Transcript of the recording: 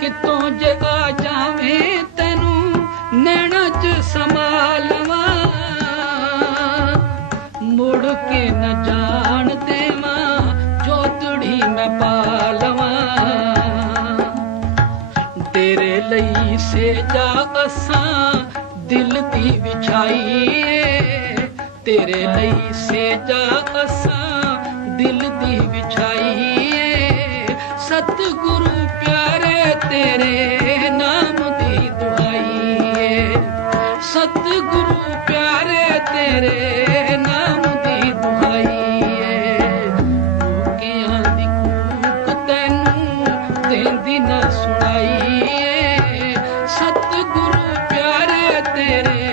ਕਿਤੋਂ ਜੇ ਆ ਜਾਵੇਂ ਤੈਨੂੰ ਨੈਣਾ ਚ ਸਮਾ ਮੁੜ ਕੇ ਨਾ ਜਾਣ ਦੇਵਾਂ ਜੋਤੜੀ ਮੈਂ ਪਾਲਵਾਂ। ਤੇਰੇ ਲਈ ਸੇਜਾ ਅਸਾਂ, ਦਿਲ ਦੀ ਵਿਛਾਈਏ। ਤੇਰੇ ਲਈ ਸੇਜਾ ਅਸਾਂ, ਦਿਲ ਦੀ ਵਿਛਾਈ ਏ ਸਤਿਗੁਰੂ ਤੇਰੇ ਨਾਮ ਦੀ ਦੁਆਈ ਸਤਿਗੁਰੂ ਪਿਆਰੇ, ਤੇਰੇ ਨਾਮ ਦੀ ਦੁਆਈ ਏ। ਦੀ ਨਾ ਸੁਣਾਈ ਸਤਿਗੁਰੂ ਪਿਆਰੇ, ਤੇਰੇ